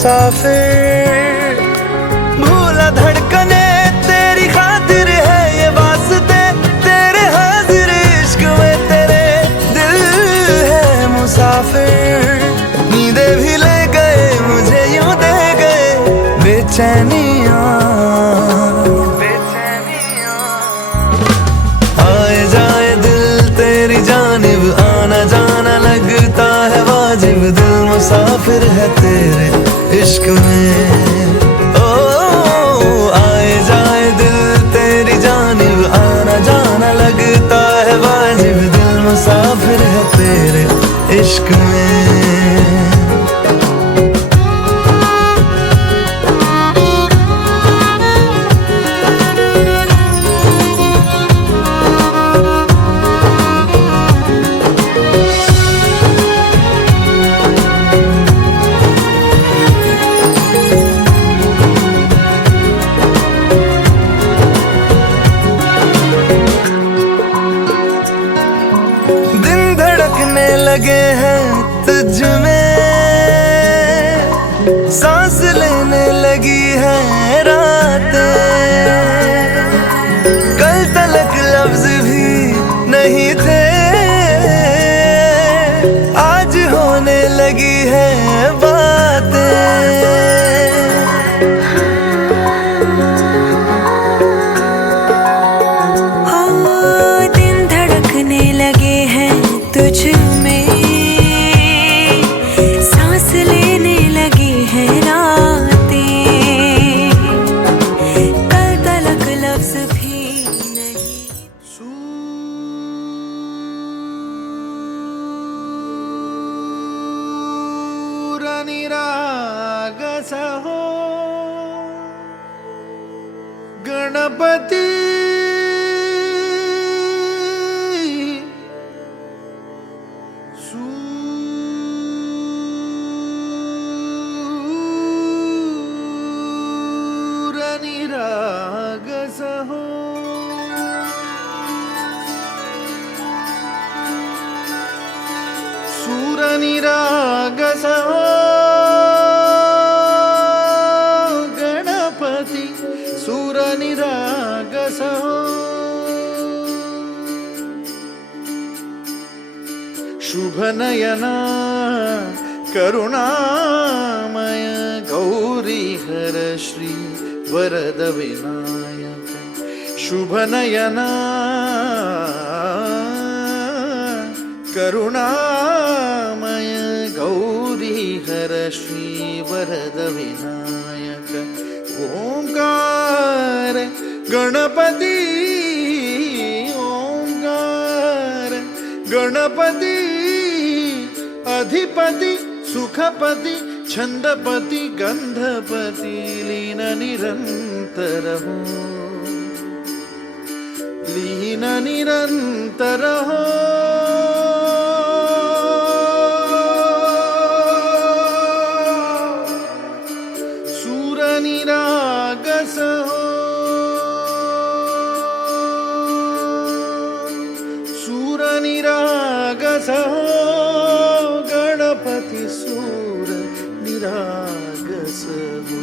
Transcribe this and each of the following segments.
मुसाफिर। भूला धड़कने तेरी खातिर है ये वास्ते, तेरे हाजिर इश्क में तेरे दिल है मुसाफिर। नींदे भी ले गए मुझे यूं दे गए बेचैनियां। आए जाए दिल तेरी जानिब आना जाना लगता है वाजिब, दिल मुसाफिर है तेरे इश्क में। ओ आए जाए दिल तेरी जानिब आना जाना लगता है वाजिब, दिल मुसाफिर है तेरे इश्क में। लगे हैं तुझ में, सांस लेने लगी है रातें। कल तलक लफ्ज भी नहीं थे, आज होने लगी है बातें। दिन धड़कने लगे हैं तुझ में, हो गणपति सूरनिराग सहो। सूरनिराग सहो सूरनिराग सहो। शुभ नयना करुणामय गौरी हर श्री वरद विनायक। शुभ नयना करुणामय गौरी हर श्री वरद विनायक। ओंकार गणपति ओंकार गणपति अधिपति सुखपति छंदपति गंधपति लीन निरंतर हो। लीन निरंतर हो। सूरनिराग सहो सूरनिराग सहो गणपति सूरनिराग सहो।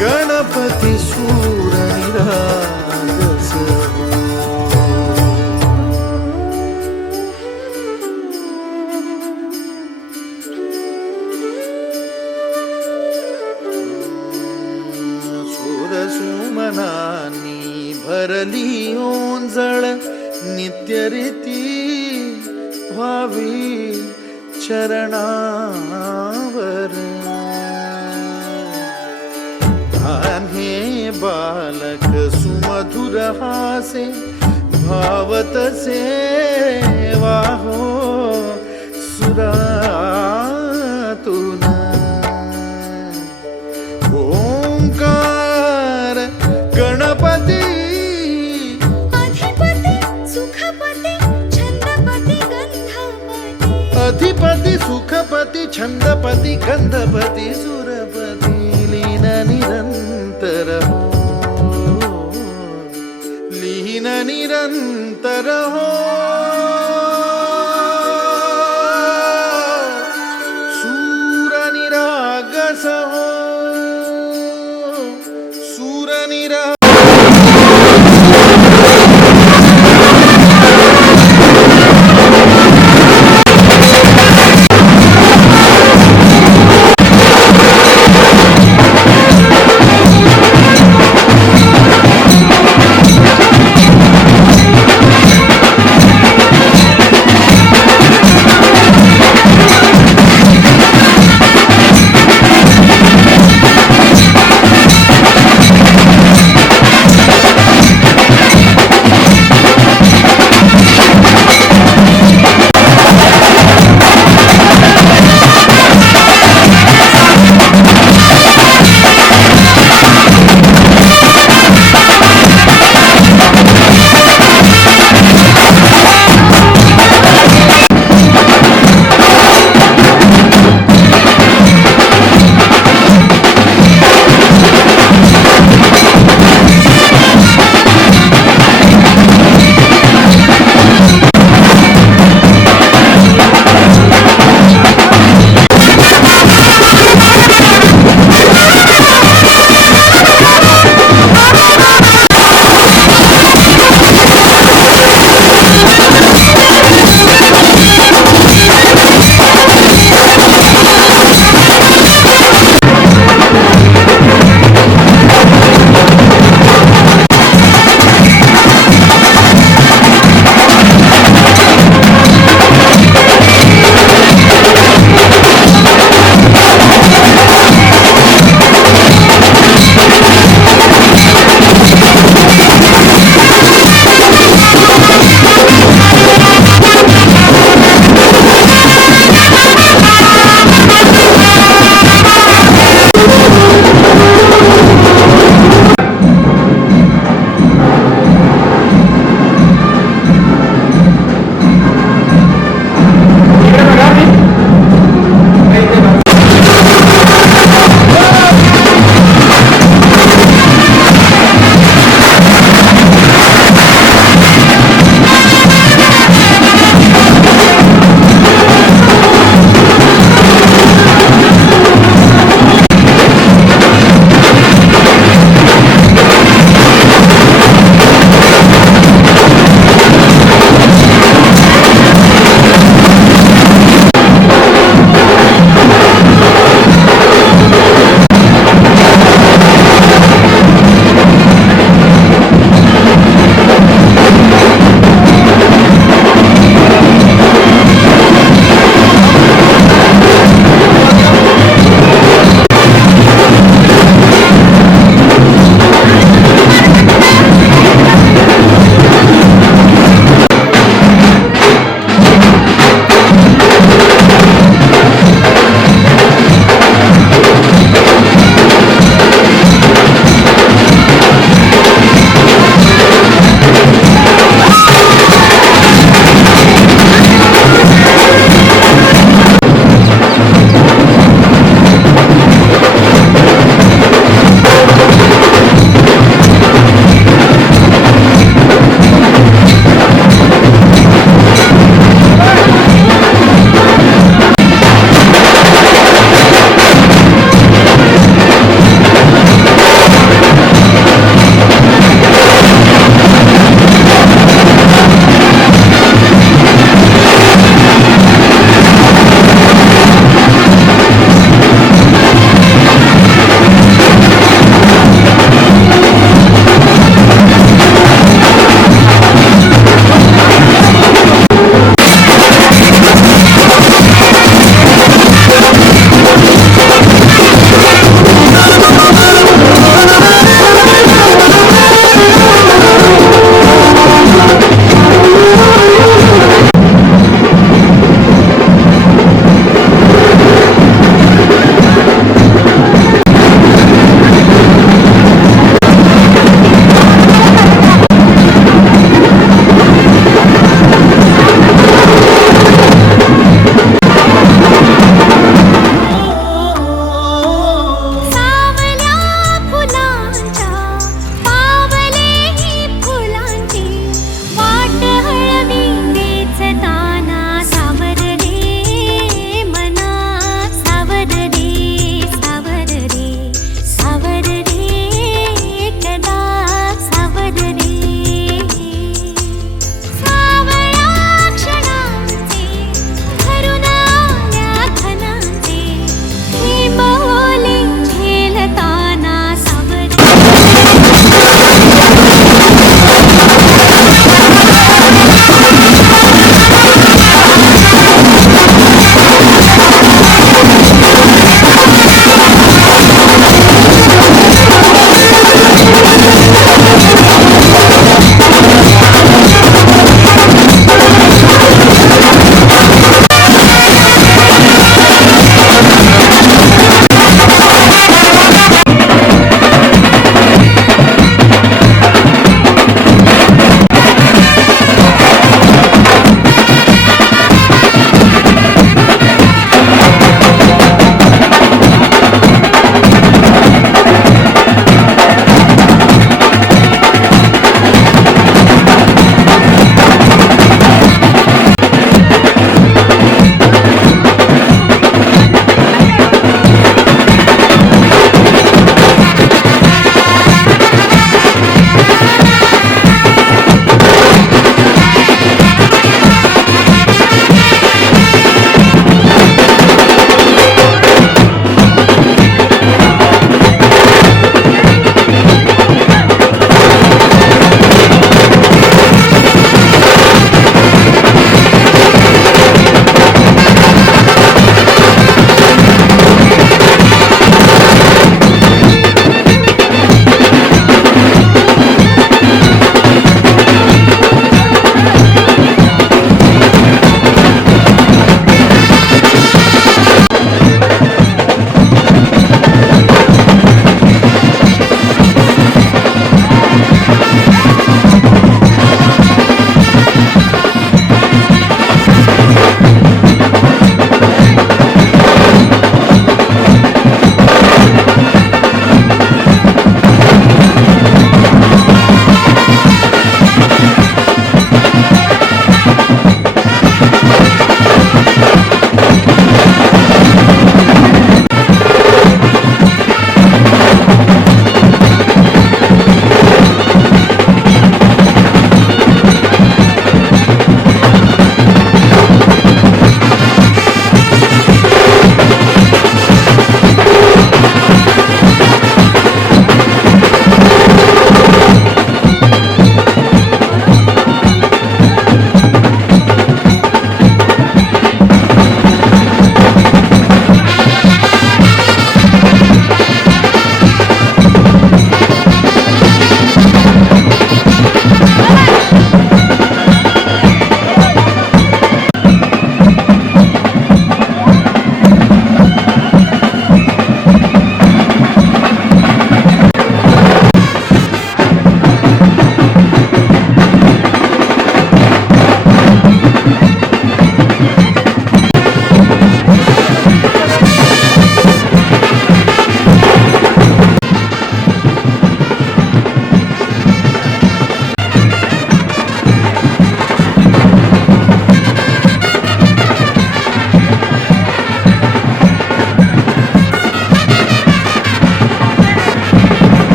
गणपति सूरनिराग सहो। सुमनानी भरली ओंजळ नित्य रीती व्हावी चरणावर। हे बालक सुमधुर मधुर हासे भावत से वाहो सुरातून ओंकार गणपती अधिपती सुखपती छंदपती अधिपती सुखपती छंदपती गंधपती गंधपती सुरपती लीन निरंतर हो लीन निरंतर हो सूर निरागस हो सूर निरा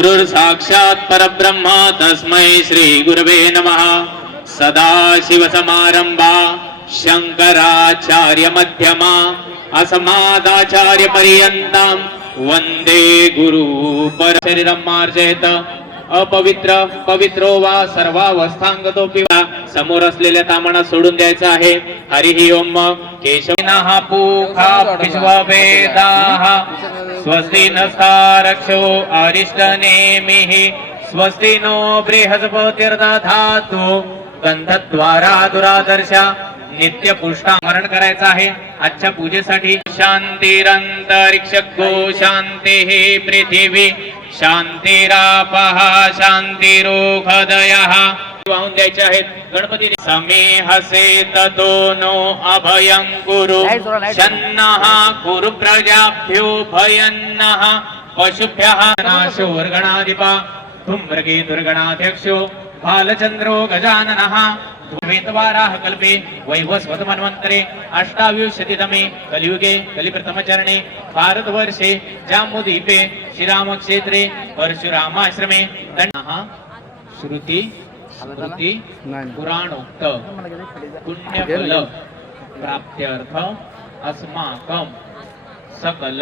गुरुर् साक्षात् परब्रह्म तस्मै श्री गुरवे नमः। सदाशिवसमारंभा शंकराचार्य मध्यमा अस्मदाचार्य पर्यंतां वंदे गुरु पर शरीरं मार्जयत अपवित्र पवित्रो वा सर्वावस्थांगतोपि वा समोर असलेल्या तामणा सोडून द्यायचा आहे। हरिः ओम केशवनाः पूखा विश्ववेदाः स्वस्ति नस्तारक्षो अरिष्टनेमिः स्वस्ति नो बृहस्पतिर्दधातु गंधद्वारा दुरादर्शा नित्य पुष्टा स्मरण करायचं आहे। आजच्या पूजेसाठी शांतिरंतरिक्ष गो शांतीः पृथिवी शांतिरापः शांतिरोखदयः वाहून द्यायचे आहेत। गणपती समेहसे ततो नो अभयं कुरु शन्नः कुरु प्रजाभ्यो भयन्नः पशुभ्यः नाशो वर्गणाधिपा धूम्रके दुर्गणाध्यक्षो बालचंद्रो गजाननः वेदवाराह कल्पे वैवस्वत मन्वन्तरे अष्टाविंशतितमे कलियुगे कलिप्रथमचरणे भारतवर्षे जाम्बुद्वीपे श्रीरामक्षेत्रे परशुरामाश्रमे दण्डः श्रुति स्मृति पुराणोक्त पुण्यफल प्राप्त्यर्थ अस्माकं सकल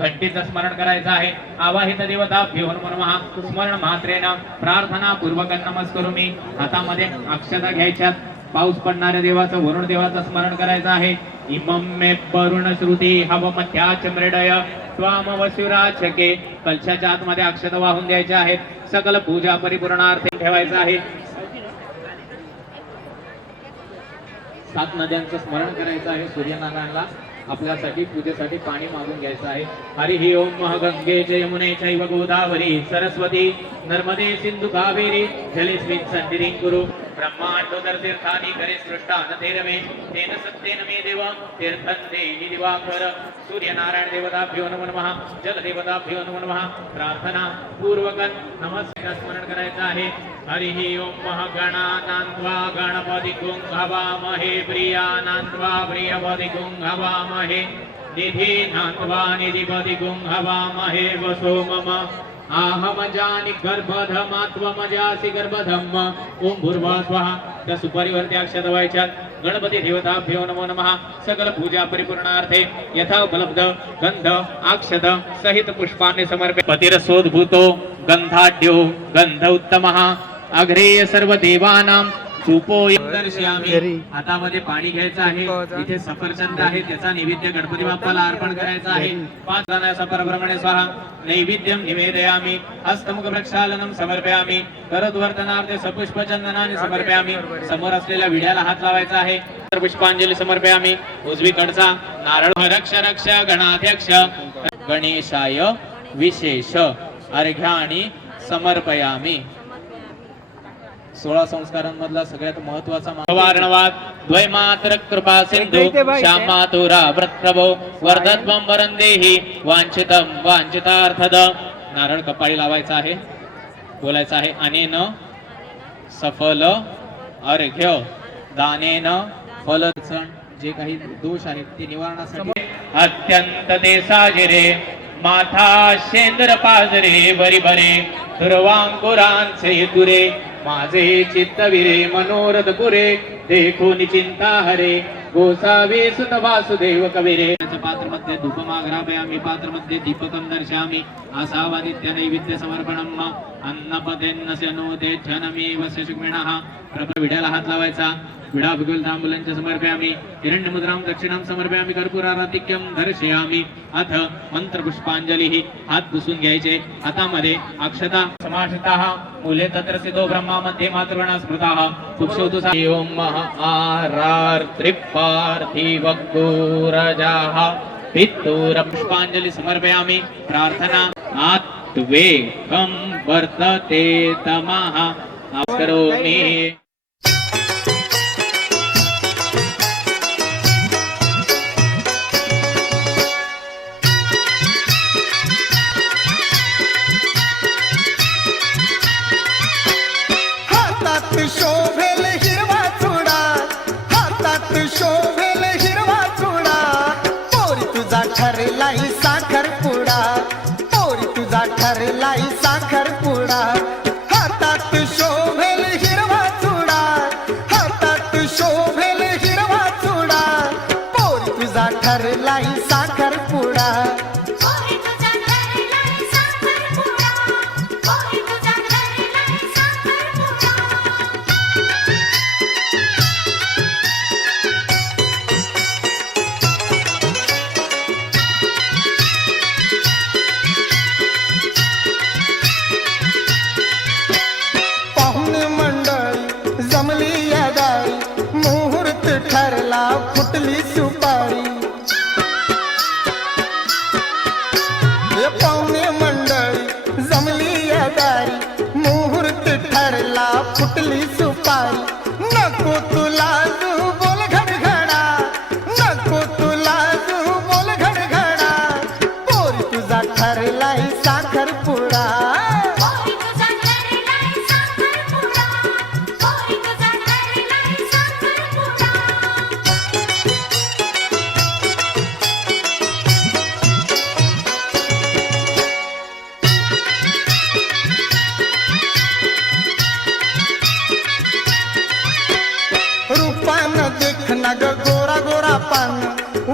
घंटीचं स्मरण करायचं आहे। आवाहित देवताभ्यो नमः स्मरण मात्रेन प्रार्थना पूर्वक नमस्करोमि। हातामध्ये अक्षता घ्यायच्यात। पाऊस पडणाऱ्या देवाचं वरुण देवाचं स्मरण करायचं आहे। इमं मे वरुण श्रुती हवमध्याच मृडय त्वाम वसुराचके कलशाच्या आतमध्ये अक्षता वाहून द्यायच्या आहेत। सकल पूजा परिपूर्णार्थ ठेवायचं आहे। 7 नद्यांचं स्मरण करायचं आहे। सूर्यनारायणला आपल्यासाठी पूजेसाठी पाणी मागून घ्यायचं आहे। हरिः ओम गंगे च यमुने चैव गोदावरी सरस्वती नर्मदे सिंधु कावेरी जलेस्मिन् सन्निधिं कुरु ब्रह्मांडोदर तीर्थानि करे सृष्टान तेरमे तेन सत्येन मे देव तीर्थं देहि दिवाकर सूर्यनारायण देवताभ्यो नमः जल देवताभ्यो नमः प्रार्थना पूर्वक नमस्कार स्मरण करायचं आहे। हरिः ओम गणानान्त्वा गणपतिं हवामहे प्रियानान्त्वा प्रियपतिं हवामहे निधिनान्त्वा निधिपतिं हवामहे वसो मम आहमजानि गर्भधमात्वमजासि गर्भधम्म ओम भूर्भुवः स्वः। त्या सुपारीवरती अक्षता व्हायच्या। गणपती देवताभ्यो नमो नमः। सकल पूजा परिपूर्णार्थे यथा उपलब्ध गंध अक्षत सहित पुष्पाने समर्पित पतिरसोद्भूतो गंधाढ्यो गंध उत्तमः अग्रेय सर्व देवानां सुपो दर्शयामि। हातामध्ये पाणी घ्यायचं आहे। इथे सफरचंद आहे त्याचा नैवेद्य गणपती बाप्पाला अर्पण करायचा आहे। 5 जणांचा परब्रह्मणे स्वाहा नैवेद्यम निवेदयामि हस्तमुख प्रक्षालनम समर्पयामि करद्वर्तनार्थे सपुष्पचंदनानि समर्पयामि। समोर असलेल्या विड्याला हात लावायचा आहे। पुष्पांजली समर्पयामि। उजवीकडचा नारळ रक्ष रक्ष गणाध्यक्ष गणेशाय विशेष अर्घ्यानि समर्पयामि। 16 संस्कारांमधला सगळ्यात महत्त्वाचा वारणवाद द्वैमात्र कृपा सिंधू श्यामातुरा व्रतप्रभो वर्धत्वं वरंदेहि वांछितं वांछितार्थद। नारळ कपाळी लावायचा आहे। बोलायचं आहे अनेन सफल अर्घ्य दानेन फलचण। जे काही दोष आहेत ते निवारणासाठी अत्यंत ते साजिरे माथा शेंद्र पाजरे बरी बरे दुर्वांकुरांचे तुरे माझे चित्तविरे मनोरथ पुरे देखून चिंता हरे गोसावे सुत वासुदेव कविरे। पात्रमध्ये धूपमाग्रापयामि पात्रमध्ये दीपकं दर्शयामि आसावादित्य नैवेद्य समर्पणम् अन्नपदेन्न नोदे जनमेव शशुग्मिणः। विड्याला हात लावायचा। विडा बिगुल तांबूलांच समर्पयामि हिरण्यमुद्रां दक्षिणां समर्पयामि कर्पूराराधिक्यं दर्शयामि। अथ मंत्र पुष्पांजलिः हात पुसून घ्यायचे। हातामध्ये अक्षता समाश्रिताः मूले तत्र सिद्धो ब्रह्मा मध्ये मातृगणा स्मृताः कुक्षोतु ओम आरार त्रिपार्थिवक्तूरजाः पित्तूर पुष्पांजलि समर्पयामि। प्रार्थना आत्वेकं वर्तते तमः करोमि। शोभेल हिरवा चुडा हातात शोभेल हिरवा चुडा पोरी तुझा ठरलाई साखर पुडा पोरी तुझा ठरलाई साखर साखरपुडा हातात शोभेल हिरवा चुडा हातात शोभेल हिरवा चुडा पोरी तुझा ठरलाई साखरपुडा पोरी तुझा ठरलाय साखरपुडा पोरी तुझा ठरलाय साखरपुडा पाहुणे मंडळी जमली या दारी मुहूर्त ठरला फुटली सुपारी हे पाहुणे मंडळी जमली या दारी मुहूर्त ठरला फुटली सुपारी नको तुला तू बोल घडघडा नको तुला तू बोल घडघडा पोरी तुझा ठरलाय साखरपुडा पोरी तुझा ठरलाय साखरपुडा पोरी तुझा ठरलाय साखरपुडा रूपानं देखना ग गोरा गोरा पान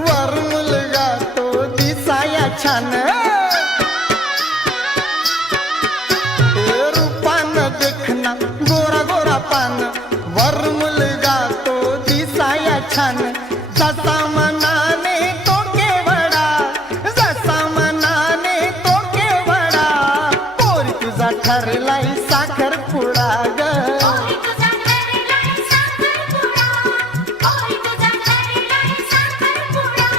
वर मुलगा तो दिसाया छान हे रूपानं देखना गोरा गोरा पान वर मुलगा तो दिसाया छान जसा मनाने तो केवडा जसा मनाने तो केवडा पोरी तुझा ठरलाय साखरपुडा ग पोरी तुझा ठरलाय साखरपुडा पोरी तुझा ठरलाय साखरपुडा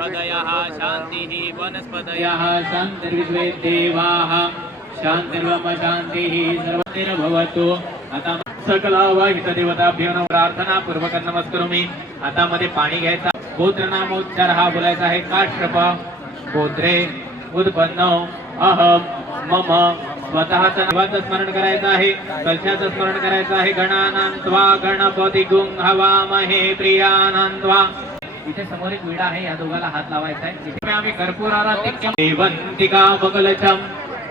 पदयः शान्तिः वनस्पतयः शान्तिर्विश्वे देवाः शान्तिर्वम शान्तिः सर्वतिर्भवतु आता सकलावाहित देवताभ्यो नमः प्रार्थना पूर्वक नमस्करोमि आता मध्ये पाणी घ्यायचा गोत्र नाम उच्चार हा बोलायचा आहे काश्यप गोत्रे उत्पन्न अहम मम स्वतःचं नावाचं स्मरण करायचं आहे कलशाचं स्मरण करायचं आहे गणानान्त्वा गणपती गुं हवामहे प्रियानान्त्वा इथे समोर एक विडा आहे या दोघाला हात लावायचा आहे इथे आम्ही कर्पूराराधिक्यम देवंतिका मगलचम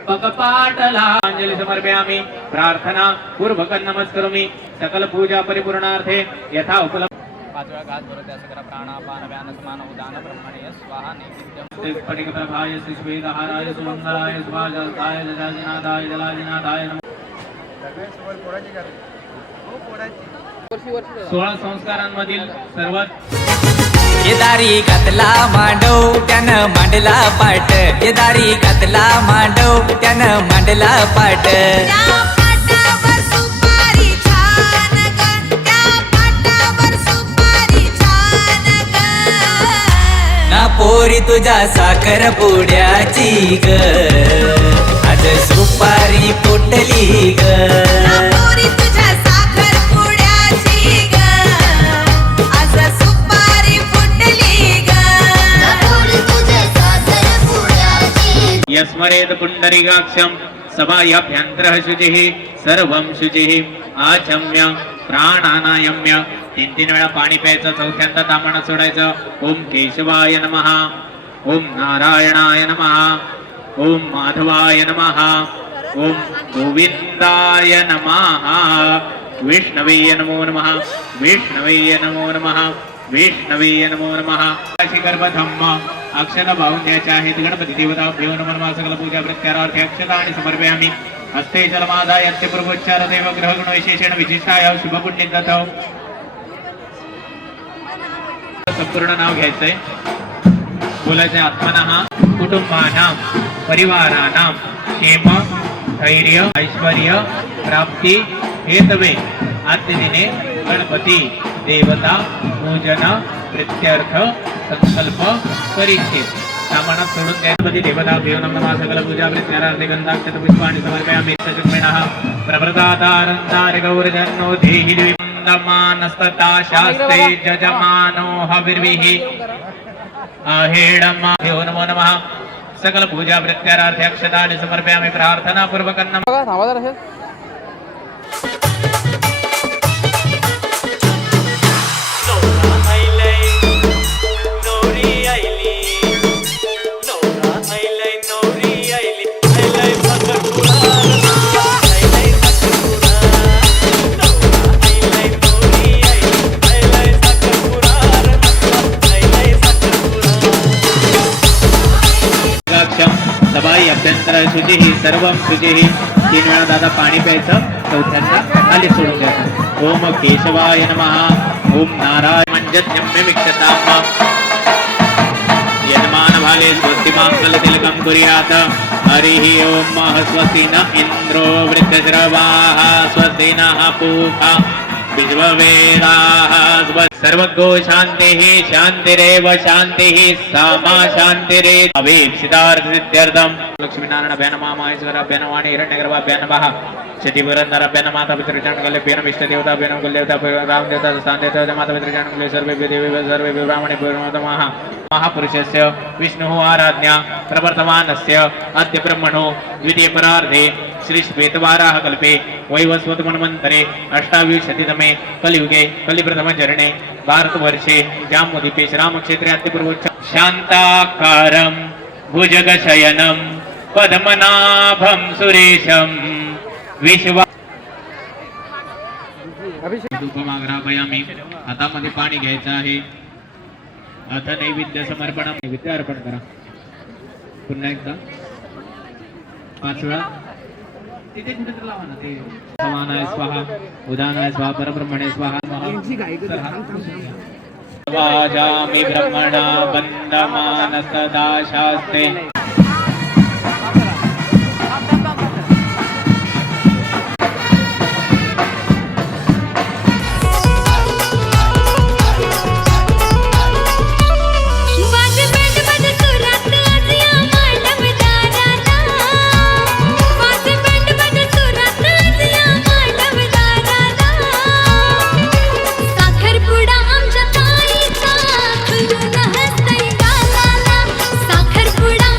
पकपाटला अंजली समर्पयामि प्रार्थना पूर्वक नमस्करोमि सकल पूजा परिपूर्णार्थे यथा उपलब्ध पाच वेळा घात भरत असं करा प्राणापान व्यान समान उदान ब्रह्मणे स्वाहा नैवेद्यम स्फटिक प्रभाय श्वेतहाराय सुमंगलाय स्वाजाय जलाजिनाथाय जलाजिनाथाय नमः 16 संस्कारांमधील सर्वात केदारी घातला मांडव त्यानं मांडला पाट केदारी घातला मांडव त्यानं मांडला पाट त्या पाटावर सुपारी छान ग त्या पाटावर सुपारी छान ग ना पोरी तुझ्या साखर पुड्याची ग आज सुपारी फुटली ग पोरी तुझ्या साखरपुड्याची ग आज सुपारी फुटली ग पोरी तुझ्या साखरपुड्याची यस्मरेत पुंडरीकाक्षं सभायाभ्यन्तरः शुचिः सर्वं शुचिः आचम्य प्राणानायम्य तीन वेळा पाणी प्यायचं चौथ्यांदा तांबणं सोडायचं ओम केशवाय नमः ओम नारायणाय नमः ओम माधवाय नमः ओम गोविंदाय नमः विष्णवे नमो नमः विष्णवे नमो नमः विष्णवे नमो नमः शिखरबद्धम्म अक्षता वाहून द्यायच्या आहेत गणपती देवताभ्यो नमः सकल पूजा प्रत्यारार्थे अक्षता आणि समर्पयामि हस्ते जलमादाय पूर्वोच्चार देव ग्रहगुण विशेषण विशिष्टाय शुभपुण्यदतौ संपूर्ण नाव घ्यायचंय बोलायचंय आत्मनः कुटुंबानां परिवाराणां क्षेम धैर्य ऐश्वर्य प्राप्ती हेतवे आद्यदिने गणपती देवता पूजन प्रीत्यर्थ संकल्प परीक्षित सामानात सोडून गणपती देवता भ्यो नमः सकल पूजा प्रत्यारार्थे गंधाक्षत पुष्पाणि समर्पयामि चक्षुर्मेणः प्रवृतादारन्तारि गौरजन्नो धीहि विन्दमानस्तता शास्त्रे जजमानो हविर्भिः आहेडमा भ्यो नमो नमः सकल पूजा प्रत्यारार्थे अक्षतानि समर्पयामि प्रार्थना पूर्वक नमः शुचिः सर्वं शुचिः 3 वेळा दादा पाणी प्यायचं चौथ्यांदा खाली सोडून द्यायचं ओम केशवाय नमः ओम नारायण मंजत्यं विमिक्षताम् यजमान भागे स्वस्ति मांगल तिलकं कुर्यात् हरिः ओम स्वस्ति न इन्द्रो वृद्धश्रवाः स्वस्ति नः पूषा विश्ववेदाः सर्वगो शान्तिः शान्तिरेव शान्तिः सामा शान्तिरेव अभीप्सितार्थसिद्ध्यर्थं लक्ष्मीनारायणाभ्यां नमः माहेश्वराभ्यां नमः हिरण्यगर्भाभ्यां नमः शचीपुरन्दराभ्यां नमः माता पितृचरणकल्पेभ्यः इष्टदेवताभ्यां कुलदेवताभ्यां रामदेवता स्थानदेवता माता पितृचरणकल्पे सर्वेभ्यः देवेभ्यः सर्वेभ्यः ब्राह्मणेभ्यो नमः महापुरुषस्य विष्णुः आराध्या प्रवर्तमानस्य अद्य ब्रह्मणो द्वितीय परार्धे श्री श्वेतवाराह कल्पे वैवस्वत मन्वन्तरे अष्टाविंशतितमे कलियुगे कलिप्रथमचरणे भारतवर्षे जाम्बुद्वीपे श्रीरामक्षेत्रे अद्यपूर्वोच्च शान्ताकारं भुजगशयनं पद्मनाभं सुरेशं विश्वा धूपमाग्रापयामि हातामध्ये पाणी घ्यायचं आहे आता नैवेद्य समर्पण नैवेद्य अर्पण करा पुन्हा एकदा 5 वेळा तिथे कुठेतरी लावा ना ते समानाय स्वाहा उदानाय स्वाहा परब्रह्मणे स्वाहा वाजामि ब्रह्मणा बन्धमानसदा शास्ते साखरपुडा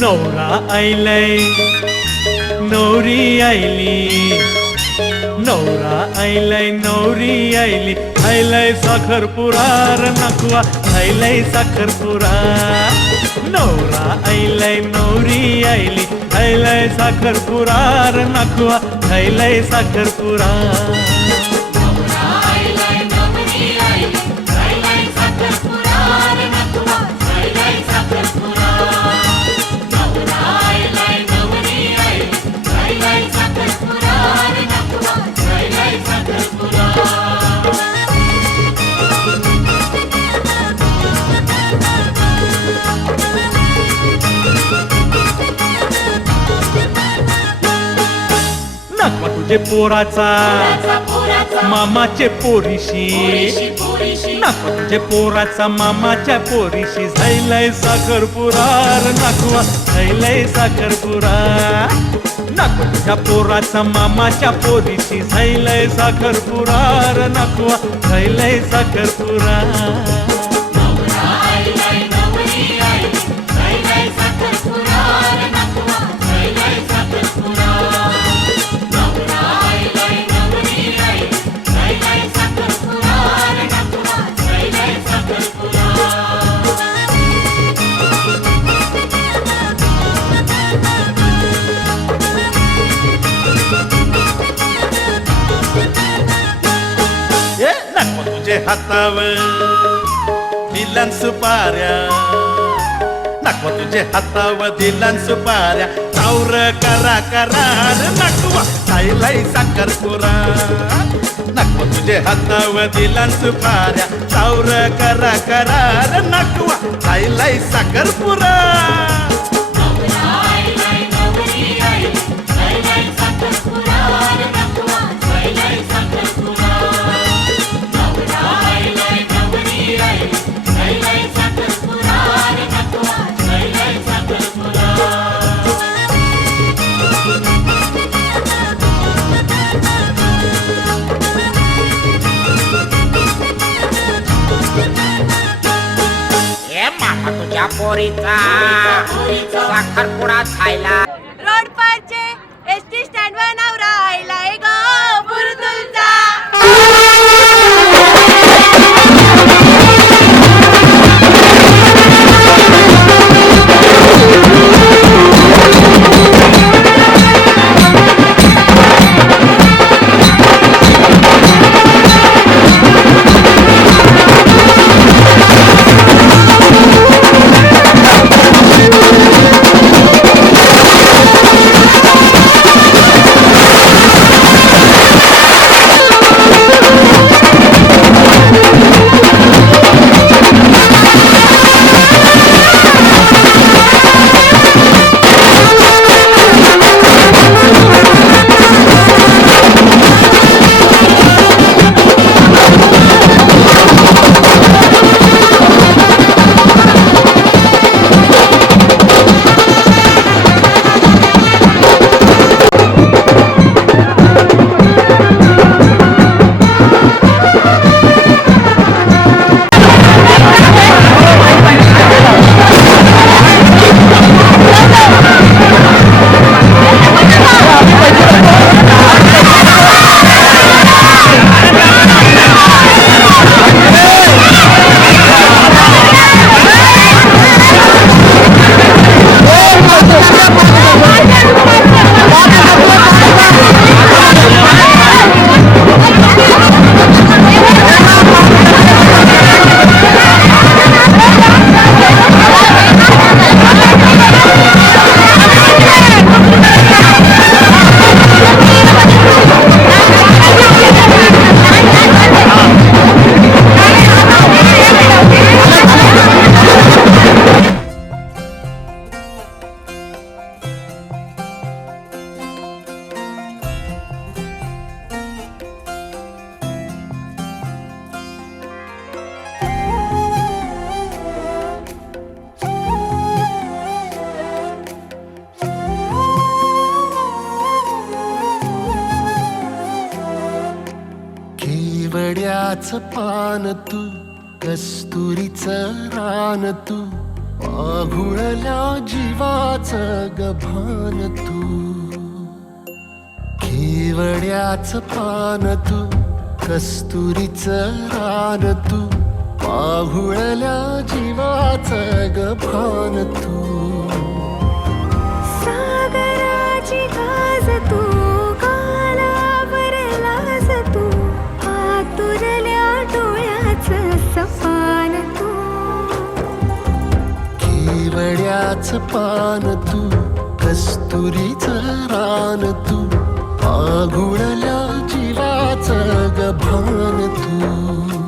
नवरा आयलाय नवरी आयली नवरा आयलाय नवरी आयली आयलाय साखरपुरार नकवा आयलाय साखरपुरा नवरा आयलाय नवरी आयली आयलाय साखरपुरार नकवा आयलाय साखरपुरा नकवा तुझे पोराचा मामाचे पोरीशी नकवा तुझे पोराचा मामाच्या पोरीशी झायलाय साखरपुरार नकवा झायलाय साखरपुरा नकवा तुझ्या पोराचा मामाच्या पोरीशी झायलाय साखरपुरार नकवा झायलाय साखरपुरा तुझे हातावर दिलान सुपाऱ्या नकवा तुझे हातावर दिलान सुपाऱ्या चावर करा करार नकवा खायलाय साखरपुरा नकवा तुझे हातावर दिलान सुपाऱ्या चावर करा करार नकवा खायलाय साखरपुरा तुझ्या पोरीचा साखरपुडा खायला रोड पारचे एसटी स्टँड वर नवरा आयलाय ग बुरदुलचा केवड्याचं पान तू कस्तुरीचं रान तू आघुळल्या जीवाचं गभान तू, केवड्याचं पान तू, कस्तुरीचं रान तू, आघुळल्या जीवाचं गभान तू. सागराची गाज तू, कालावर लाज तू, आतुरल्या डोळ्याचं सपान तू. केवड्याचं पान तू, कस्तुरीचं रान तू, आघुळल्या जीवाचं गभान तू.